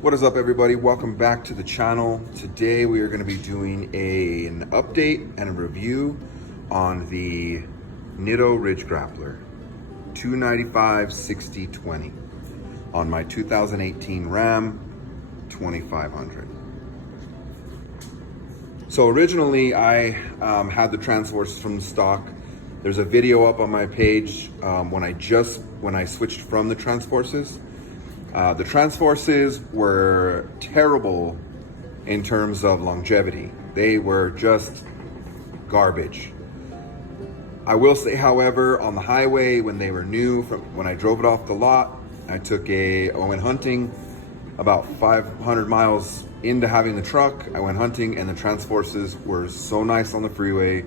What is up, everybody? Welcome back to the channel. Today we are going to be doing an update and a review on the Nitto Ridgegrappler 295/60/20 on my 2018 Ram 2500. So originally I had the Transforce from the stock. There's a video up on my page when I switched from the Transforces. The Transforces were terrible in terms of longevity. They were just garbage. I will say, however, on the highway when they were new, when I drove it off the lot, I went hunting about 500 miles into having the truck. I went hunting and the Transforces were so nice on the freeway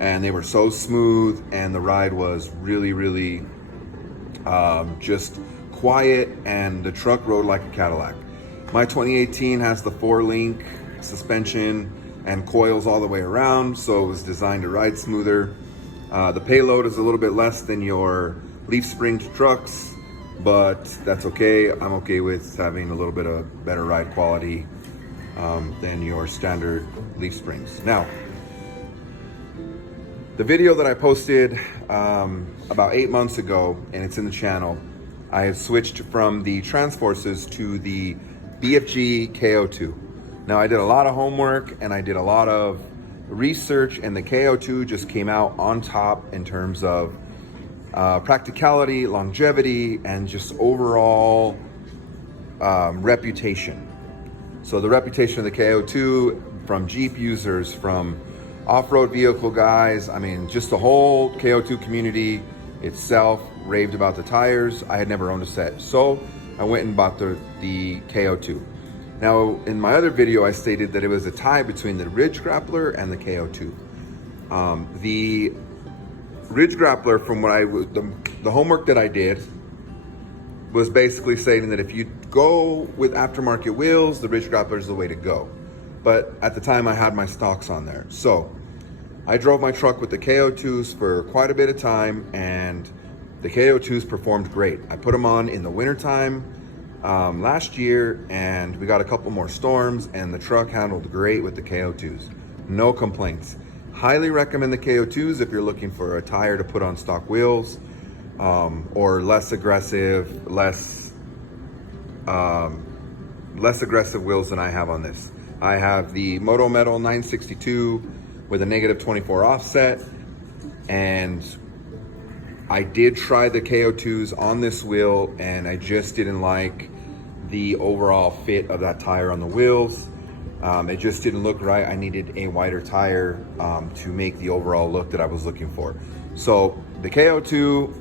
and they were so smooth and the ride was really just quiet, and the truck rode like a Cadillac. My 2018 has the 4-link suspension and coils all the way around, so it was designed to ride smoother. The payload is a little bit less than your leaf spring trucks, but that's okay. I'm okay with having a little bit of better ride quality than your standard leaf springs. Now, the video that I posted about 8 months ago, and it's in the channel, I have switched from the Transforces to the BFG K02. Now, I did a lot of homework and I did a lot of research, and the K02 just came out on top in terms of practicality, longevity, and just overall reputation. So the reputation of the K02 from Jeep users, from off-road vehicle guys, I mean, just the whole K02 community itself raved about the tires. I had never owned a set, so I went and bought the K02. Now, in my other video, I stated that it was a tie between the Ridgegrappler and the K02. The Ridgegrappler, from what the homework that I did, was basically saying that if you go with aftermarket wheels, the Ridgegrappler is the way to go. But at the time, I had my stocks on there, so I drove my truck with the K02s for quite a bit of time, and the K02s performed great. I put them on in the wintertime last year, and we got a couple more storms, and the truck handled great with the K02s. No complaints. Highly recommend the K02s if you're looking for a tire to put on stock wheels, or less aggressive wheels than I have on this. I have the Moto Metal 962 with a -24 offset, and I did try the K02s on this wheel, and I just didn't like the overall fit of that tire on the wheels. It just didn't look right. I needed a wider tire to make the overall look that I was looking for. So the K02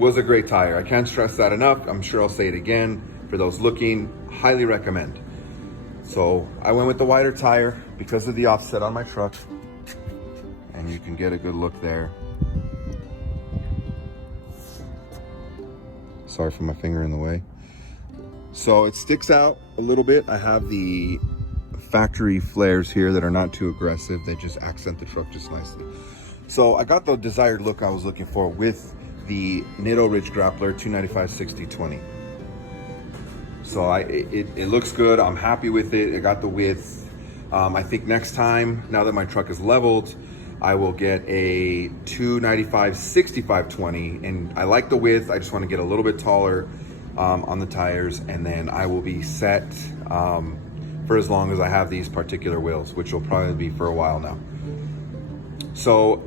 was a great tire. I can't stress that enough. I'm sure I'll say it again. For those looking, highly recommend. So I went with the wider tire because of the offset on my truck, and you can get a good look there. Sorry for my finger in the way. So it sticks out a little bit. I have the factory flares here that are not too aggressive. They just accent the truck just nicely. So I got the desired look I was looking for with the Nitto Ridgegrappler 295/60/20. So it looks good. I'm happy with it. I got the width. I think next time, now that my truck is leveled, I will get a 295/65/20, and I like the width. I just want to get a little bit taller on the tires, and then I will be set for as long as I have these particular wheels, which will probably be for a while now. So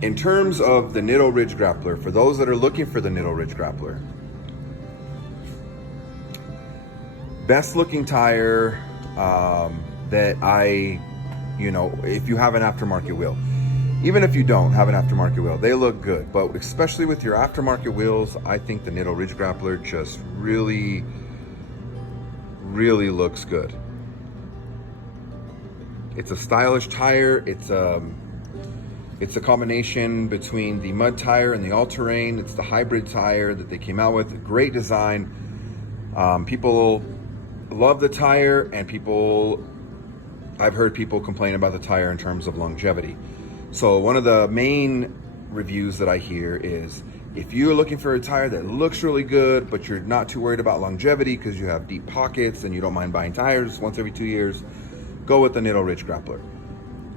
in terms of the Nitto Ridgegrappler, for those that are looking for the Nitto Ridgegrappler, best looking tire that if you have an aftermarket wheel. Even if you don't have an aftermarket wheel, they look good. But especially with your aftermarket wheels, I think the Nitto Ridgegrappler just really looks good. It's a stylish tire. It's a combination between the mud tire and the all-terrain. It's the hybrid tire that they came out with. Great design. People love the tire, and I've heard people complain about the tire in terms of longevity. So one of the main reviews that I hear is, If you're looking for a tire that looks really good, but you're not too worried about longevity because you have deep pockets and you don't mind buying tires once every 2 years, go with the Nitto Ridgegrappler.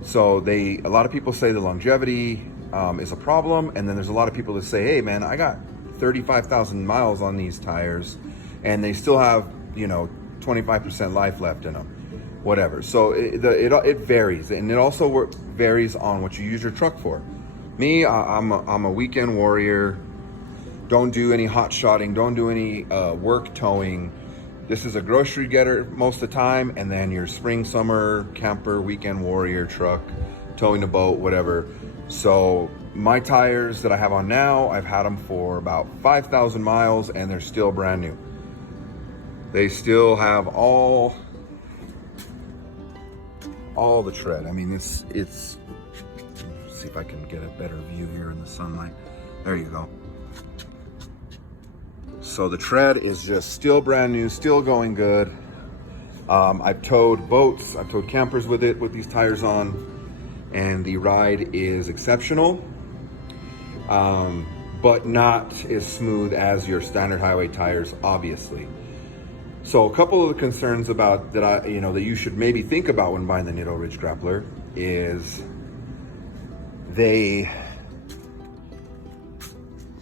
So a lot of people say the longevity is a problem, and then there's a lot of people that say, hey man, I got 35,000 miles on these tires and they still have, 25% life left in them, whatever. So it varies, and it also varies on what you use your truck for. Me, I'm a weekend warrior. Don't do any hot shotting, don't do any work towing. This is a grocery getter most of the time, and then your spring, summer, camper, weekend warrior truck, towing a boat, whatever. So my tires that I have on now, I've had them for about 5,000 miles and they're still brand new. They still have all the tread. I mean, it's, let's see if I can get a better view here in the sunlight. There you go. So the tread is just still brand new, still going good. I've towed boats, I've towed campers with these tires on, and the ride is exceptional, but not as smooth as your standard highway tires, obviously. So a couple of the concerns about that that you should maybe think about when buying the Nitto Ridgegrappler is they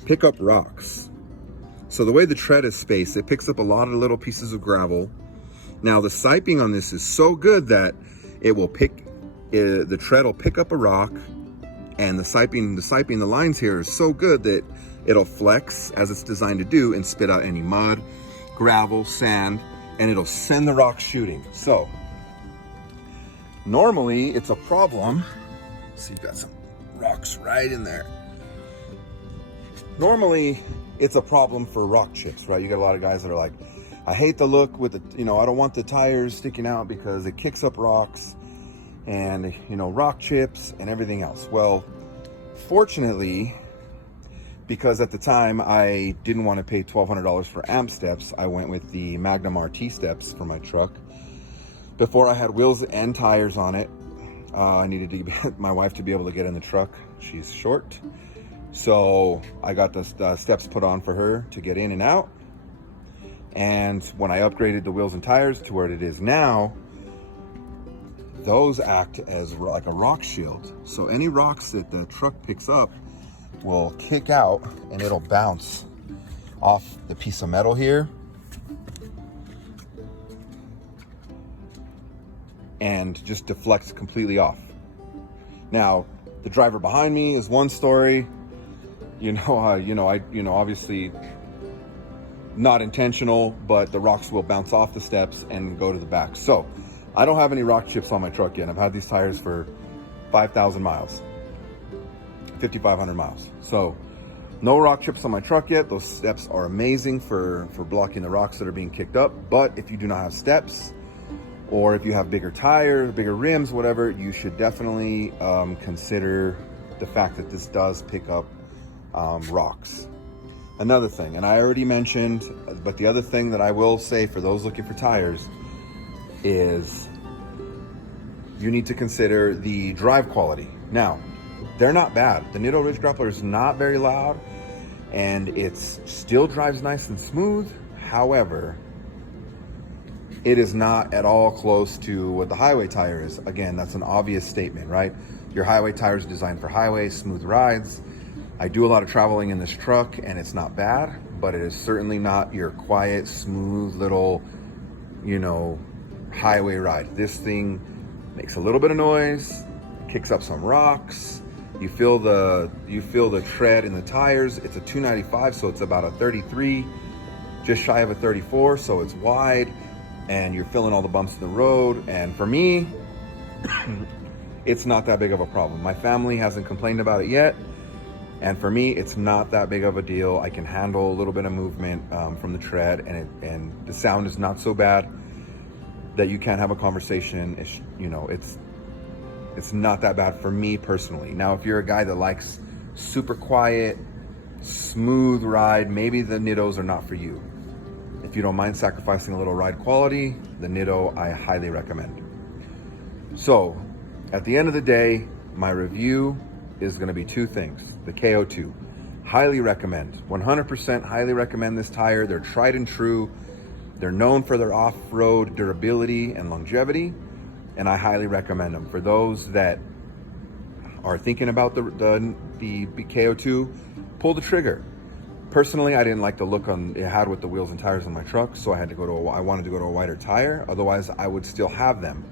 pick up rocks. So the way the tread is spaced, it picks up a lot of little pieces of gravel. Now the siping on this is so good that it will the tread will pick up a rock, and the siping, the lines here is so good that it'll flex as it's designed to do and spit out any mud, gravel, sand, and it'll send the rock shooting. So normally it's a problem. See, you've got some rocks right in there. Normally it's a problem for rock chips, right? You got a lot of guys that are like, I hate the look with the, I don't want the tires sticking out because it kicks up rocks and, rock chips and everything else. Well, fortunately, because at the time I didn't want to pay $1,200 for amp steps, I went with the Magnum RT steps for my truck. Before I had wheels and tires on it, I needed to get my wife to be able to get in the truck. She's short. So I got the steps put on for her to get in and out. And when I upgraded the wheels and tires to where it is now, those act as like a rock shield. So any rocks that the truck picks up will kick out and it'll bounce off the piece of metal here and just deflects completely off. Now, the driver behind me is one story. Obviously not intentional, but the rocks will bounce off the steps and go to the back. So I don't have any rock chips on my truck yet. I've had these tires for 5,000 miles, 5,500 miles. So no rock chips on my truck yet. Those steps are amazing for blocking the rocks that are being kicked up. But if you do not have steps, or if you have bigger tires, bigger rims, whatever, you should definitely consider the fact that this does pick up rocks. Another thing, and I already mentioned, but the other thing that I will say for those looking for tires is you need to consider the drive quality. Now, they're not bad. The Nitto Ridgegrappler is not very loud, and it still drives nice and smooth. However, it is not at all close to what the highway tire is. Again, that's an obvious statement, right? Your highway tire is designed for highway, smooth rides. I do a lot of traveling in this truck and it's not bad, but it is certainly not your quiet, smooth little, highway ride. This thing makes a little bit of noise, kicks up some rocks. You feel the tread in the tires. It's a 295, so it's about a 33, just shy of a 34, so it's wide, and you're feeling all the bumps in the road. And for me, it's not that big of a problem. My family hasn't complained about it yet. And for me, it's not that big of a deal. I can handle a little bit of movement from the tread, and the sound is not so bad that you can't have a conversation. It's not that bad for me personally. Now, if you're a guy that likes super quiet, smooth ride, maybe the Nittos are not for you. If you don't mind sacrificing a little ride quality, the Nitto I highly recommend. So, at the end of the day, my review is going to be two things. The KO2, highly recommend, 100% highly recommend this tire. They're tried and true. They're known for their off-road durability and longevity, and I highly recommend them. For those that are thinking about the KO2, pull the trigger. Personally, I didn't like the look it had with the wheels and tires on my truck, so I wanted to go to a wider tire. Otherwise, I would still have them.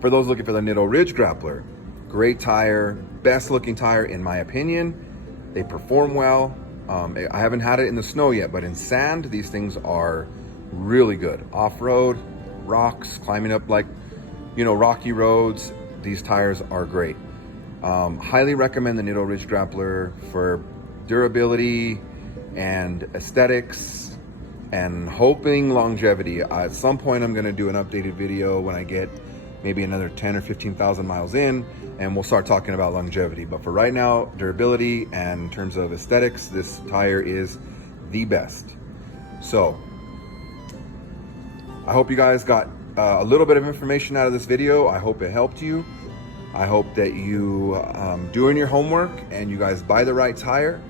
For those looking for the Nitto Ridgegrappler, great tire, best looking tire in my opinion. They perform well. I haven't had it in the snow yet, but in sand, these things are really good. Off-road, rocks, climbing up like, rocky roads, these tires are great. Highly recommend the Nitto Ridgegrappler for durability and aesthetics and hoping longevity. At some point, I'm gonna do an updated video when I get maybe another 10 or 15,000 miles in, and we'll start talking about longevity. But for right now, durability and in terms of aesthetics, this tire is the best. So I hope you guys got a little bit of information out of this video. I hope it helped you. I hope that you doing your homework and you guys buy the right tire.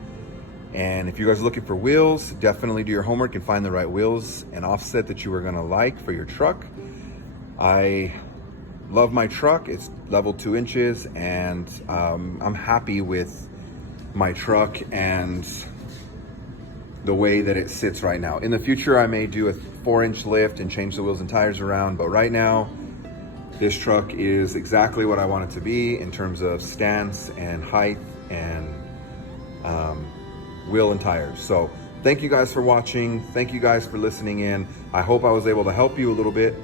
And if you guys are looking for wheels, definitely do your homework and find the right wheels and offset that you are gonna like for your truck. I love my truck. It's level 2 inches, and I'm happy with my truck and the way that it sits right now. In the future, I may do a 4-inch lift and change the wheels and tires around, but right now, this truck is exactly what I want it to be in terms of stance and height and wheel and tires. So thank you guys for watching. Thank you guys for listening in. I hope I was able to help you a little bit.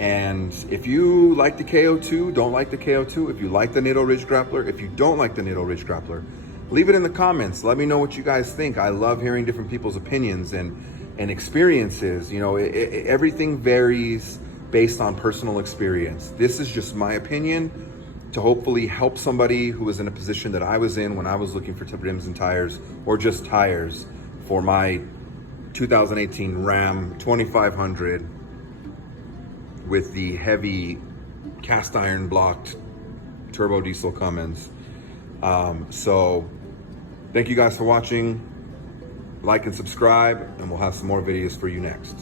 And if you like the KO2, don't like the KO2, if you like the Nitto Ridgegrappler, if you don't like the Nitto Ridgegrappler, leave it in the comments. Let me know what you guys think. I love hearing different people's opinions and experiences. Everything varies based on personal experience. This is just my opinion to hopefully help somebody who was in a position that I was in when I was looking for rims and tires, or just tires for my 2018 Ram 2500 with the heavy cast iron blocked turbo diesel Cummins. So thank you guys for watching. Like and subscribe, and we'll have some more videos for you next.